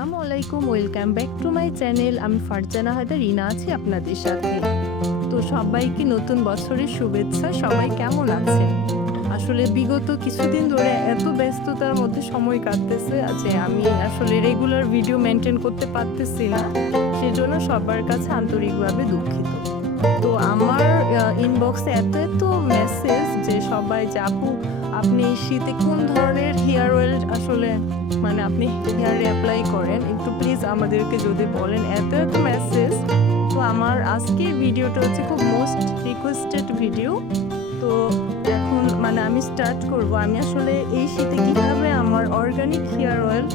আসসালামু আলাইকুম, welcome back to my channel. আমি ফারজানা হায়দার, রিনা আছি আপনাদের সাথে। তো সবাইকে নতুন বছরের শুভেচ্ছা, সবাই কেমন আছেন? আসলে বিগত কিছুদিন ধরে এত ব্যস্ততার মধ্যে সময় কাটতেছে আছে আমি আসলে রেগুলার ভিডিও মেনটেন করতে পারতেছি না। সেজন্য সবার কাছে আন্তরিকভাবে দুঃখিত। তো আমার ইনবক্সে এত এত মেসেজ যে সবাই যে আপু আপনি শীতে কোন ধরনের হেয়ার অয়েল আসলে মানে আপনি হেয়ারে অ্যাপ্লাই করেন? একটু প্লিজ আমাদেরকে যদি বলেন, এত এত মেসেজ তো আমার আজকের ভিডিওটা হচ্ছে খুব মোস্ট রিকোয়েস্টেড ভিডিও তো এখন মানে আমি স্টার্ট করব। আমি আসলে এই শীতে কীভাবে আমার অর্গানিক হেয়ার অয়েল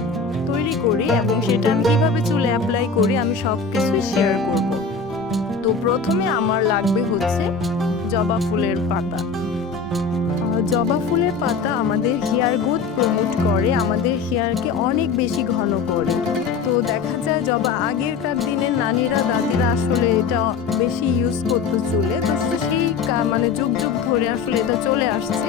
তৈরি করি এবং সেটা আমি কীভাবে চুলে অ্যাপ্লাই করি, আমি সব কিছু শেয়ার করব। তো প্রথমে আমার লাগবে হচ্ছে জবা ফুলের পাতা। জবা ফুলের পাতা আমাদের হেয়ার গ্রোথ প্রমোট করে, আমাদের হেয়ারকে অনেক বেশি ঘন করে। তো দেখা যায় জবা আগেরকার দিনের নানিরা, দাদিরা আসলে এটা বেশি ইউজ করতো চুলে। তো সেই মানে যুগ যুগ ধরে আসলে এটা চলে আসছে।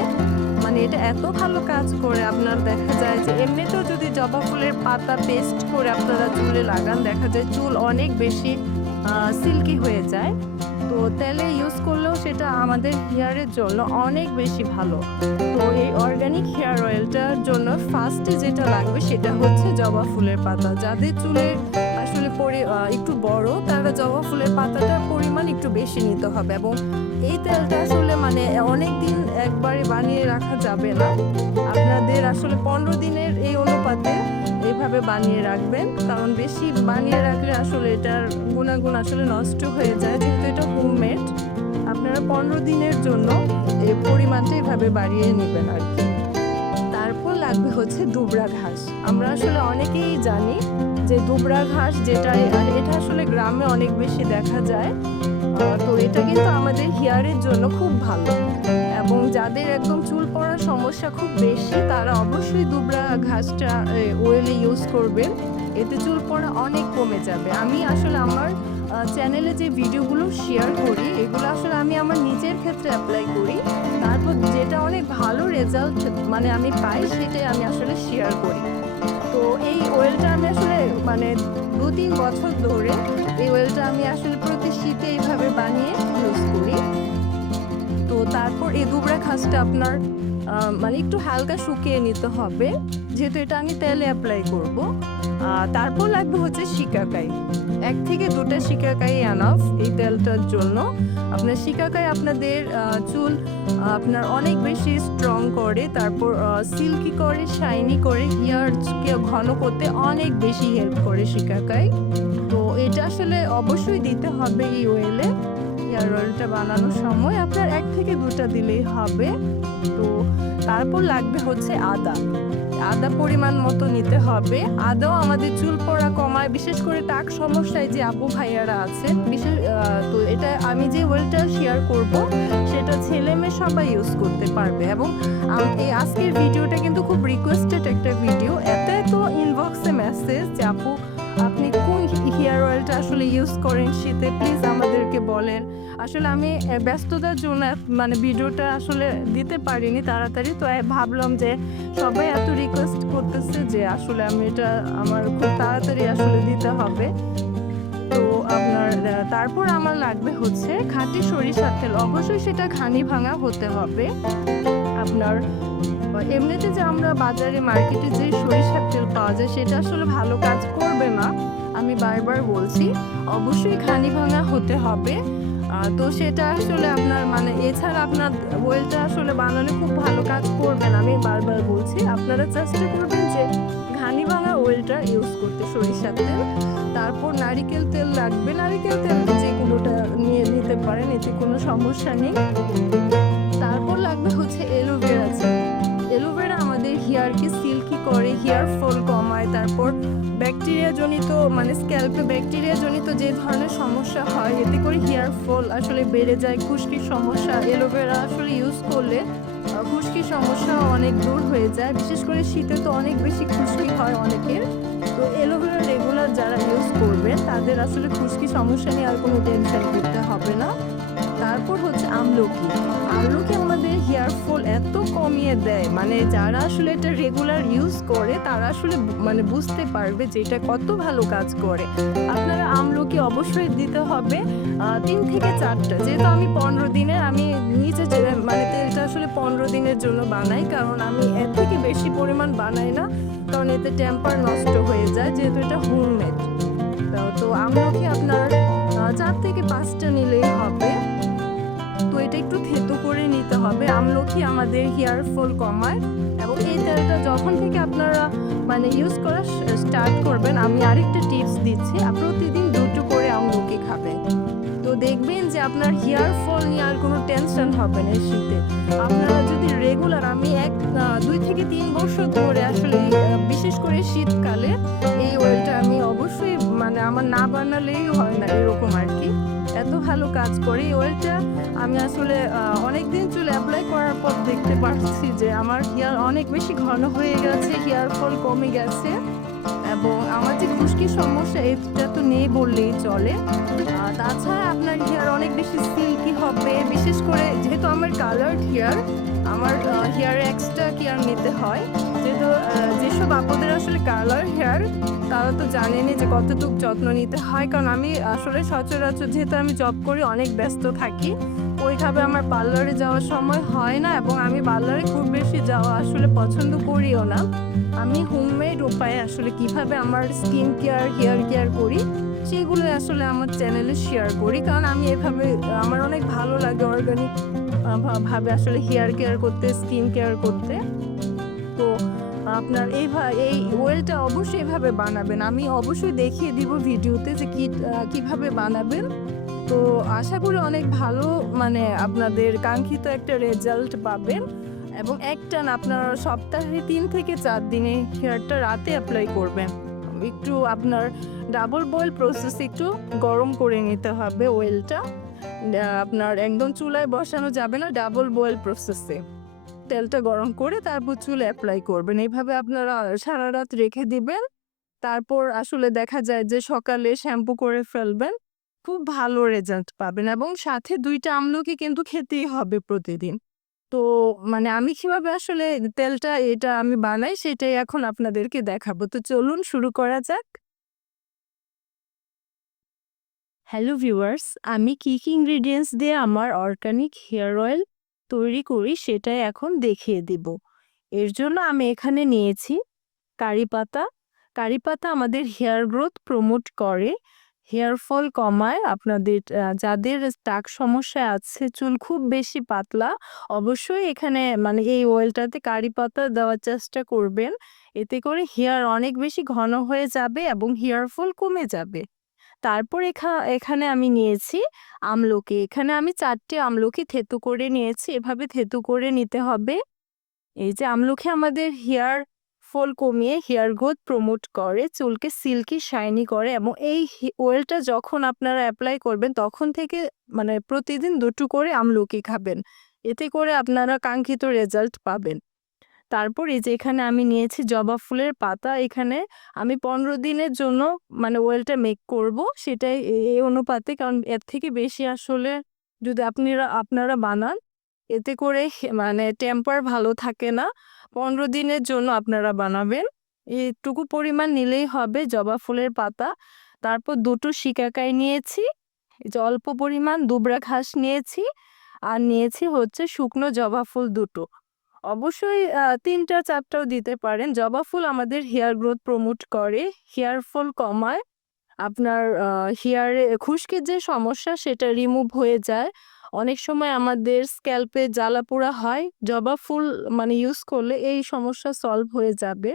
মানে এটা এত ভালো কাজ করে, আপনার দেখা যায় যে এমনিতেও যদি জবা ফুলের পাতা পেস্ট করে আপনারা চুলে লাগান, দেখা যায় চুল অনেক বেশি সিল্কি হয়ে যায়। তো তেলে ইউজ করলেও সেটা আমাদের হেয়ারের জন্য অনেক বেশি ভালো। তো এই অর্গানিক হেয়ার অয়েলটার জন্য ফার্স্টে যেটা লাগবে সেটা হচ্ছে জবা ফুলের পাতা। যাদের চুলে আসলে পরি একটু বড়, তারা জবা ফুলের পাতাটার পরিমাণ একটু বেশি নিতে হবে এবং এই তেলটা আসলে মানে অনেক দিন একবারে বানিয়ে রাখা যাবে না। আপনাদের আসলে পনেরো দিনের এই অনুপাতে এইভাবে বানিয়ে রাখবেন, কারণ বেশি বানিয়ে রাখলে আসলে এটার গুণাগুণ আসলে নষ্ট হয়ে যায়, যেহেতু এটা হোমমেড আপনারা পনেরো দিনের জন্য এই পরিমাণটা এইভাবে বাড়িয়ে নেবেন আর কি। তারপর লাগবে হচ্ছে দুবরা ঘাস। আমরা আসলে অনেকেই জানি যে দুবরা ঘাস যেটা আর এটা আসলে গ্রামে অনেক বেশি দেখা যায়। তো এটা কিন্তু আমাদের হেয়ারের জন্য খুব ভালো। এবং যাদের একদম চুল পড়ার সমস্যা খুব বেশি, তারা অবশ্যই দুবরা ঘাসটা ওয়েলে ইউজ করবেন। এতে চুল পড়া অনেক কমে যাবে। আমি আসলে আমার চ্যানেলে যে ভিডিওগুলো শেয়ার করি, এগুলো আসলে আমি আমার নিজের ক্ষেত্রে অ্যাপ্লাই করি। তারপর যেটা অনেক ভালো রেজাল্ট মানে আমি পাই, সেটাই আমি আসলে শেয়ার করি। তো এই অয়েলটা আমি আসলে মানে দু তিন বছর ধরে, এই ওয়েলটা আমি আসলে প্রতি শীতে এইভাবে বানিয়ে ইউজ করি। তো তারপর এই দুবড়া খাসটা আপনার মানে একটু হালকা শুকিয়ে নিতে হবে। যেহেতু এটা আমি তেলে অ্যাপ্লাই করব। তারপর লাগবে হচ্ছে শিকাকাই। এক থেকে দুটা শিকাকাই আনাফ এই তেলটার জন্য। আপনার শিকাকাই আপনাদের চুল আপনার অনেক বেশি স্ট্রং করে। তারপর সিল্কি করে শাইনি করে হেয়ারকে ঘন করতে অনেক বেশি হেল্প করে শিকাকাই। তো এটা আসলে অবশ্যই দিতে হবে এই ওয়েলে হেয়ার অয়েলটা বানানোর সময় আপনার এক থেকে দুটা দিলেই হবে। তো তারপর লাগবে হচ্ছে আদা। আদা পরিমাণ মতো নিতে হবে। আদাও আমাদের চুল পড়া কমায়, বিশেষ করে টাক সমস্যায় যে আপু ভাইয়ারা আছে, বিশেষ তো এটা আমি যে ওয়েলটা শেয়ার করব, সেটা ছেলে মেয়ে সবাই ইউজ করতে পারবে। এবং এই আজকের ভিডিওটা কিন্তু খুব রিকোয়েস্টেড একটা ভিডিও এত এত ইনবক্সে মেসেজ যে, আপু, আপনি কোন হেয়ার অয়েলটা আসলে ইউজ করেন শীতে? প্লিজ আমাদেরকে বলেন। আসলে আমি ব্যস্ততার জন্য মানে ভিডিওটা আসলে দিতে পারিনি তাড়াতাড়ি। তো ভাবলাম যে সবাই এত রিকোয়েস্ট করতেছে যে আসলে আমি এটা আমার খুব তাড়াতাড়ি আসলে দিতে হবে। তো, আপনার তারপর আমার লাগবে হচ্ছে খাঁটি সরিষার তেল। অবশ্যই সেটা ঘানি ভাঙা হতে হবে। আপনার এমনিতে যে আমরা বাজারে, মার্কেটে যে সরিষার তেল পাওয়া যায়, সেটা আসলে ভালো কাজ করবে না। আমি বারবার বলছি, অবশ্যই ঘানি ভাঙা হতে হবে। তো সেটা আসলে আপনার মানে এছাড়া আপনার ওয়েলটা আসলে বানালে খুব ভালো কাজ করবেন, আমি বারবার বলছি। আপনারা চেষ্টা করবেন যে ঘানি ভাঙা ওয়েলটা ইউজ করতে, সরিষার তেল, তারপর নারিকেল তেল লাগবে। নারিকেল তেল যেগুলোটা নিয়ে নিতে পারেন, এতে কোনো সমস্যা নেই। তারপর লাগবে হচ্ছে এলোভেরা এলোভেরা আমাদের হেয়ারকে সিল্কি করে হেয়ার ফল কমায়, তারপর জনিত মানে স্ক্যাল্পে ব্যাকটেরিয়া জনিত যে ধরনের সমস্যা হয়, এতে করে হেয়ার ফল আসলে বেড়ে যায়, খুশকির সমস্যা এলোভেরা আসলে ইউজ করলে খুশকির সমস্যা অনেক দূর হয়ে যায়। বিশেষ করে শীতে তো অনেক বেশি খুশকি হয় অনেকের। তো এলোভেরা রেগুলার যারা ইউজ করবে, তাদের আসলে খুশকি সমস্যা নিয়ে আর কোনো টেনশন করতে হবে না। তারপর হচ্ছে আমলকি। আমলকি ফল এত কমিয়ে দেয়। মানে যারা আসলে এটা রেগুলার ইউজ করে, তারা আসলে মানে বুঝতে পারবে যে এটা কত ভালো কাজ করে। আপনারা আমলকি অবশ্যই দিতে হবে। তিন থেকে চারটা, যেহেতু আমি পনেরো দিনের আমি নিজে মানে তেলটা আসলে পনেরো দিনের জন্য বানাই, কারণ আমি এর থেকে বেশি পরিমাণ বানাই না, কারণ এতে টেম্পার নষ্ট হয়ে যায়, যেহেতু এটা হোমমেড তো আমলকি আপনার চার থেকে পাঁচটা নিলেই হবে। এটা একটু থেতো করে নিতে হবে। আমলকি আমাদের হেয়ার ফল কমায় এবং এই তেলটা যখন থেকে আপনারা মানে ইউজ করা স্টার্ট করবেন, আমি আরেকটা টিপস দিচ্ছি। প্রতিদিন দুটো করে আমলকি খাবেন। তো দেখবেন যে আপনার হেয়ার ফল নিয়ে আর কোনো টেনশন হবে না শীতে। আপনারা যদি রেগুলার আমি এক দুই থেকে তিন বছর ধরে আসলে বিশেষ করে শীতকালে এই অয়েলটা আমি অবশ্যই মানে আমার না বানালেই হয় না এরকম আর কি। এত ভালো কাজ করে অয়েলটা আমি আসলে অনেক দিন চুল অ্যাপ্লাই করার পর দেখতে পাচ্ছি যে আমার হেয়ার অনেক বেশি ঘন হয়ে গেছে, হেয়ার ফল কমে গেছে এবং আমার যে খুশকির সমস্যা এটা তো নেই বললেই চলে। তাছাড়া আপনার হেয়ার অনেক বেশি সিল্কি হবে, বিশেষ করে যেহেতু আমার কালার হেয়ার আমার হেয়ার এক্সট্রা কেয়ার নিতে হয়। যেহেতু যেসব আপুদের আসলে কালার হেয়ার তারা তো জানেনি যে কতটুকু যত্ন নিতে হয়। কারণ আমি আসলে সচরাচর যেহেতু আমি জব করি, অনেক ব্যস্ত থাকি। ওইভাবে আমার পার্লারে যাওয়ার সময় হয় না এবং আমি পার্লারে খুব বেশি যাওয়া আসলে পছন্দ করিও না। আমি হোমমেড উপায়ে আসলে কীভাবে আমার স্কিন কেয়ার হেয়ার কেয়ার করি, সেগুলো আসলে আমার চ্যানেলে শেয়ার করি। কারণ আমি এভাবে, আমার অনেক ভালো লাগে অর্গানিক ভাবে আসলে হেয়ার কেয়ার করতে স্কিন কেয়ার করতে। তো আপনার এই এই ওয়েলটা অবশ্যই এভাবে বানাবেন। আমি অবশ্যই দেখিয়ে দিব ভিডিওতে যে কী কীভাবে বানাবেন। তো আশা করি অনেক ভালো মানে আপনাদের কাঙ্ক্ষিত একটা রেজাল্ট পাবেন। এবং একটা আপনার সপ্তাহে তিন থেকে চার দিনে হেয়ারটা রাতে অ্যাপ্লাই করবেন। একটু আপনার ডাবল বয়েল প্রসেস একটু গরম করে নিতে হবে ওয়েলটা আপনার একদম চুলায় বসানো যাবে না ডাবল বয়েল প্রসেসে তেলটা গরম করে তারপর চুলে অ্যাপ্লাই করবেন। এইভাবে আপনারা সারা রাত রেখে দিবেন। তারপর আসলে দেখা যায় যে সকালে শ্যাম্পু করে ফেলবেন, খুব ভালো রেজাল্ট পাবেন এবং সাথে দুইটা আমলকি কিন্তু খেতেই হবে প্রতিদিন। তো মানে আমি কীভাবে আসলে তেলটা এটা আমি বানাই সেটাই এখন আপনাদেরকে দেখাবো। তো চলুন শুরু করা যাক। হ্যালো ভিউয়ার্স, আমি কি কি ইনগ্রিডিয়েন্টস দিয়ে আমার অর্গানিক হেয়ার অয়েল তৈরি করি সেটাই এখন দেখিয়ে দিব। এর জন্য আমি এখানে নিয়েছি কারি পাতা। কারি পাতা আমাদের হেয়ার গ্রোথ প্রমোট করে। হেয়ার ফল কমায়। আপনাদের যাদের টাক সমস্যা আছে, চুল খুব বেশি পাতলা, অবশ্যই এখানে মানে এই অয়েলটাতে কারি পাতা দেওয়ার চেষ্টা করবেন। এতে করে হেয়ার অনেক বেশি ঘন হয়ে যাবে এবং হেয়ার ফল কমে যাবে। তারপর এখা, এখানে আমি নিয়েছি আমলকি। এখানে আমি চারটে আমলকি থেতু করে নিয়েছি। এভাবে থেতু করে নিতে হবে। এই যে আমলকি আমাদের হেয়ার ফল কমিয়ে হেয়ার গ্রোথ প্রমোট করে, চুলকে সিল্কি, শাইনি করে এবং এই অয়েলটা যখন আপনারা অ্যাপ্লাই করবেন, তখন থেকে মানে প্রতিদিন দুটো করে আমলকি খাবেন। এতে করে আপনারা কাঙ্ক্ষিত রেজাল্ট পাবেন। তারপর এই যে এখানে আমি নিয়েছি জবা ফুলের পাতা, এখানে আমি পনেরো দিনের জন্য মানে ওয়েলটা মেক করব সেটাই এই অনুপাতে। কারণ এর থেকে বেশি আসলে যদি আপনারা আপনারা বানান, এতে করে মানে টেম্পার ভালো থাকে না। পনেরো দিনের জন্য আপনারা বানাবেন। এইটুকু পরিমাণ নিলেই হবে জবা ফুলের পাতা। তারপর দুটো শিকাকাই নিয়েছি যে অল্প পরিমাণ দুবরা ঘাস নিয়েছি। আর নিয়েছি হচ্ছে শুকনো জবা ফুল দুটো। অবশ্যই তিনটা চারটাও দিতে পারেন। জবা ফুল আমাদের হেয়ার গ্রোথ প্রমোট করে, হেয়ার ফল কমায়। আপনার হেয়ারে খুশকির যে সমস্যা সেটা রিমুভ হয়ে যায়। অনেক সময় আমাদের স্ক্যাল্পে জ্বালা পোড়া হয়। জবা ফুল মানে ইউজ করলে এই সমস্যা সলভ হয়ে যাবে।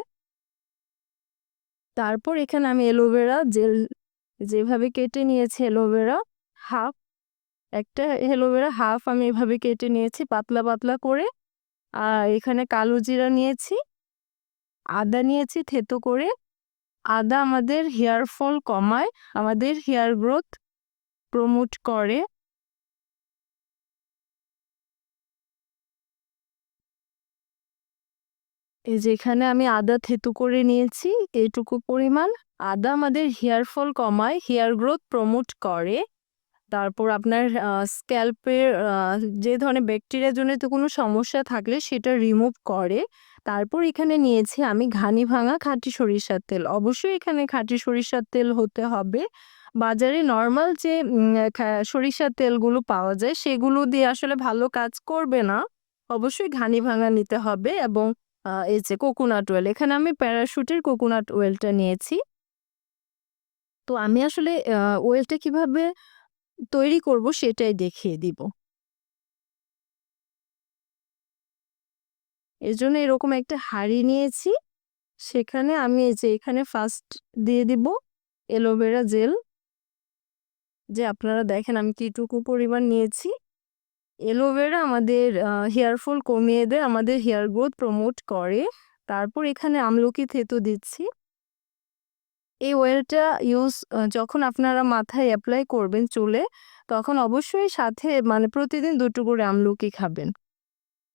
তারপর এখানে আমি এলোভেরা জেল, যেভাবে কেটে নিয়েছি এলোভেরা হাফ, একটা এলোভেরা হাফ আমি এভাবে কেটে নিয়েছি, পাতলা পাতলা করে। আর এখানে কালো জিরা নিয়েছি। আদা নিয়েছি থেতো করে। আদা আমাদের হেয়ার ফল কমায়, আমাদের হেয়ার গ্রোথ প্রমোট করে। এই যে এখানে আমি আদা থেতু করে নিয়েছি এইটুকু পরিমাণ। আদা আমাদের হেয়ার ফল কমায়, হেয়ার গ্রোথ প্রমোট করে। তারপর আপনার স্ক্যাল্পের যে ধরনের ব্যাকটেরিয়া জনিত কোনো সমস্যা থাকলে সেটা রিমুভ করে। তারপর এখানে নিয়েছি আমি ঘানি ভাঙা খাঁটি সরিষার তেল। অবশ্যই এখানে খাঁটি সরিষার তেল হতে হবে। বাজারে নর্মাল যে সরিষার তেলগুলো পাওয়া যায় সেগুলো দিয়ে আসলে ভালো কাজ করবে না। অবশ্যই ঘানি ভাঙা নিতে হবে এবং এই যে কোকোনাট অয়েল। এখানে আমি প্যারাশুটের কোকোনাট অয়েলটা নিয়েছি। তো আমি আসলে, আ, অয়েলটা কীভাবে তৈরি করব সেটাই দেখিয়ে দিব। এর জন্য এরকম একটা হাঁড়ি নিয়েছি। সেখানে আমি এই যে এখানে ফার্স্ট দিয়ে দিব এলোভেরা জেল। যে আপনারা দেখেন আমি কিটুকু পরিমাণ নিয়েছি। এলোভেরা আমাদের হেয়ার ফল কমিয়ে দেয়, আমাদের হেয়ার গ্রোথ প্রমোট করে। তারপর এখানে আমলকি থেঁতো দিচ্ছি। এই অয়েলটা ইউজ যখন আপনারা মাথায় অ্যাপ্লাই করবেন চুলে, তখন অবশ্যই সাথে মানে প্রতিদিন দুটো করে আমলকি খাবেন।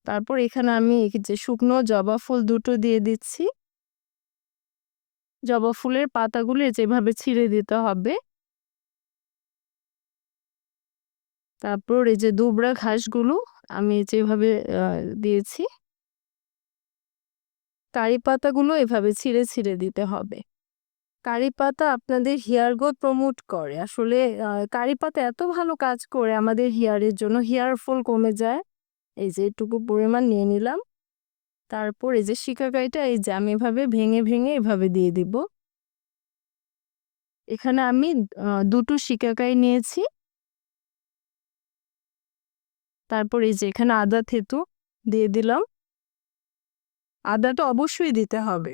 তারপর এখানে আমি যে শুকনো জবা ফুল দুটো দিয়ে দিচ্ছি। জবা ফুলের পাতাগুলো যেভাবে ছিঁড়ে দিতে হবে। তারপর এই যে দুবরা ঘাসগুলো আমি এই যে এভাবে আ দিয়েছি। কারি পাতাগুলো এভাবে ছিঁড়ে, ছিঁড়ে দিতে হবে। কারি পাতা আপনাদের হেয়ার গ্রোথ প্রমোট করে। আসলে কারি পাতা এত ভালো কাজ করে আমাদের হেয়ারের জন্য, হেয়ার ফল কমে যায়। এই যে এটুকু পরিমাণ নিয়ে নিলাম। তারপর এই যে শিকাকাইটা এই যে আমি এভাবে ভেঙে, ভেঙে এভাবে দিয়ে দিব। এখানে আমি দুটো ২ টো শিকাকাই নিয়েছি। তারপর এই যে এখানে আদা থেঁতো দিয়ে দিলাম। আদাটা অবশ্যই দিতে হবে।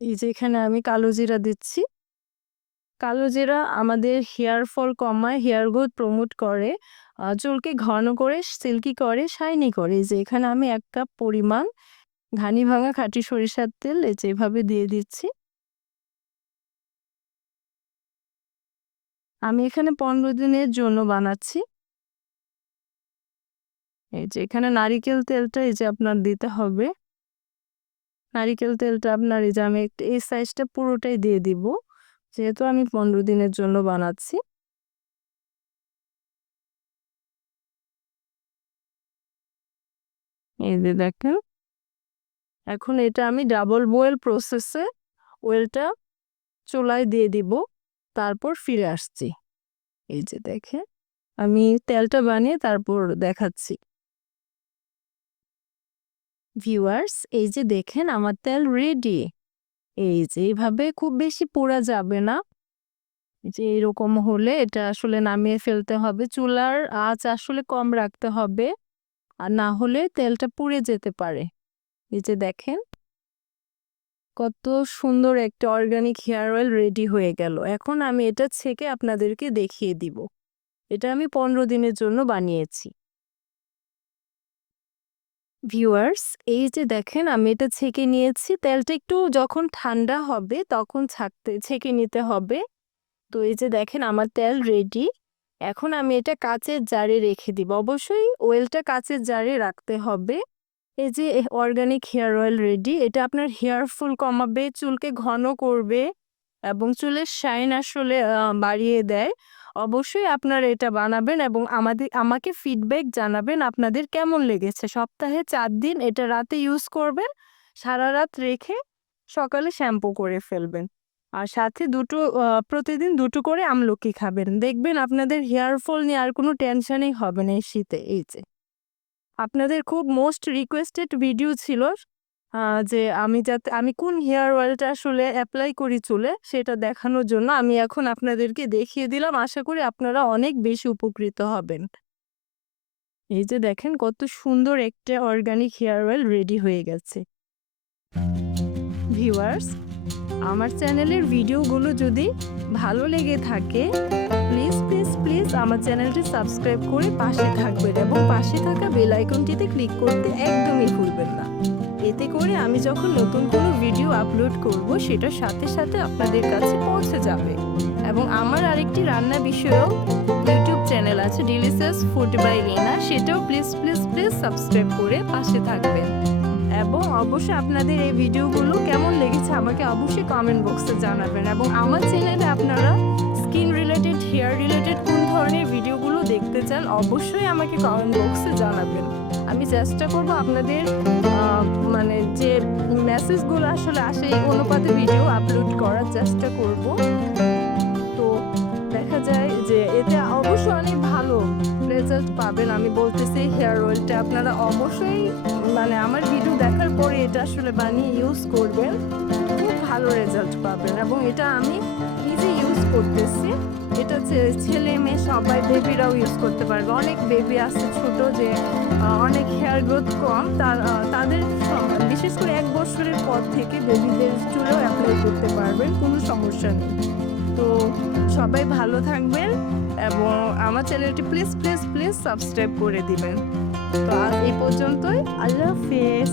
এই যে এখানে আমি কালো জিরা দিচ্ছি। কালো জিরা আমাদের হেয়ার ফল কমায়, হেয়ার গ্রোথ প্রমোট করে, চুলকে ঘন করে, সিল্কি করে, শাইনি করে। এই যে এখানে আমি এক কাপ পরিমাণ ঘানি ভাঙা খাঁটি সরিষার তেল এই যে এভাবে দিয়ে দিচ্ছি। আমি এখানে ১৫ দিনের জন্য বানাচ্ছি। এই যে এখানে নারিকেল তেলটা এই যে আপনার দিতে হবে। নারিকেল তেলটা আপনার এই যে আমি এই সাইজটা পুরোটাই দিয়ে দিব। যেহেতু আমি ১৫ দিনের জন্য বানাচ্ছি। এই যে দেখেন। এখন এটা আমি ডাবল বয়েল প্রসেসে ওয়েলটা চুলায় দিয়ে দিব। তারপর ফিরে আসছি। এই যে দেখে আমি তেলটা বানিয়ে তারপর দেখাচ্ছি। ভিউয়ার্স এই যে দেখেন আমার তেল রেডি। এই যে এইভাবে খুব বেশি পোড়া যাবে না। যে এরকম হলে এটা আসলে নামিয়ে ফেলতে হবে। চুলার আঁচ আসলে কম রাখতে হবে। আর না হলে তেলটা পুড়ে যেতে পারে। এই যে দেখেন। কত সুন্দর একটা অর্গানিক হেয়ার অয়েল রেডি হয়ে গেল। এখন আমি এটা ছেঁকে আপনাদেরকে দেখিয়ে দিব। এটা আমি ১৫ দিনের জন্য বানিয়েছি। ভিউয়ার্স এই যে দেখেন আমি এটা ছেঁকে নিয়েছি। তেলটা একটু যখন ঠান্ডা হবে তখন ছাঁকতে ছেঁকে নিতে হবে। তো এই যে দেখেন আমার তেল রেডি। এখন আমি এটা কাঁচের জারে রেখে দিব। অবশ্যই ওয়েলটা কাঁচের জারে রাখতে হবে। এই যে অর্গানিক হেয়ার অয়েল রেডি। এটা আপনার হেয়ার ফল কমাবে, চুলকে ঘন করবে এবং চুলের শাইন আসলে বাড়িয়ে দেয়। অবশ্যই আপনারা এটা বানাবেন এবং আমাদের আমাকে ফিডব্যাক জানাবেন আপনাদের কেমন লেগেছে। সপ্তাহে চার দিন এটা রাতে ইউজ করবেন। সারারাত রেখে সকালে শ্যাম্পু করে ফেলবেন। আর সাথে দুটো প্রতিদিন দুটো করে আমলকি খাবেন। দেখবেন আপনাদের হেয়ার ফল নিয়ে আর কোনো টেনশনই হবে না এই শীতে। এই যে। আপনাদের খুব মোস্ট রিকোয়েস্টেড ভিডিও ছিল যে আমি যাতে আমি কোন হেয়ার অয়েলটা আসলে অ্যাপ্লাই করি চুলে সেটা দেখানোর জন্য আমি এখন আপনাদেরকে দেখিয়ে দিলাম। আশা করি আপনারা অনেক বেশি উপকৃত হবেন। এই যে দেখেন কত সুন্দর একটা অর্গানিক হেয়ার অয়েল রেডি হয়ে গেছে। ভিউয়ার্স আমার চ্যানেলের ভিডিওগুলো যদি ভালো লেগে থাকে প্লিজ, প্লিজ, প্লিজ আমার চ্যানেলটি সাবস্ক্রাইব করে পাশে থাকবেন এবং পাশে থাকা বেল আইকনটিতে ক্লিক করতে একদমই ভুলবেন না। এতে করে আমি যখন নতুন কোনো ভিডিও আপলোড করব সেটার সাথে, সাথে আপনাদের কাছে পৌঁছে যাবে। এবং আমার আরেকটি রান্না বিষয়ক ইউটিউব চ্যানেল আছে ডিলিশিয়াস ফুড বাই রিনা সেটাও প্লিজ, প্লিজ, প্লিজ সাবস্ক্রাইব করে পাশে থাকবেন। এবং অবশ্যই আপনাদের এই ভিডিওগুলো কেমন লেগেছে আমাকে অবশ্যই কমেন্ট বক্সে জানাবেন এবং আমার চ্যানেলে আপনারা স্কিন রিলেটেড হেয়ার রিলেটেড কোন ধরনের ভিডিওগুলো দেখতে চান অবশ্যই আমাকে কমেন্ট বক্সে জানাবেন আমি চেষ্টা করব আপনাদের মানে যে মেসেজগুলো আসলে আসে এই অনুপাতে ভিডিও আপলোড করার চেষ্টা করব। তো দেখা যায় যে এতে অবশ্যই অনেক ভালো রেজাল্ট পাবেন, আমি বলতেছি হেয়ার অয়েলটা আপনারা অবশ্যই মানে আমার ভিডিও দেখার পরে এটা আসলে বানিয়ে ইউজ করবেন। খুব ভালো রেজাল্ট পাবেন এবং এটা আমি নিজে ইউজ করতেছি। এটা ছেলে মেয়ে সবাই বেবিরাও ইউজ করতে পারবে। অনেক বেবি আছে ছোট যে অনেক হেয়ার গ্রোথ কম তাদের বিশেষ করে এক বছরের পর থেকে বেবিদের চুলেও অ্যাপ্লাই করতে পারবেন কোনো সমস্যা নেই। তো সবাই ভালো থাকবেন এবং আমার চ্যানেলটি প্লিজ প্লিজ প্লিজ সাবস্ক্রাইব করে দিবেন। তো আজ এই পর্যন্তই, আল্লাহ হাফেজ।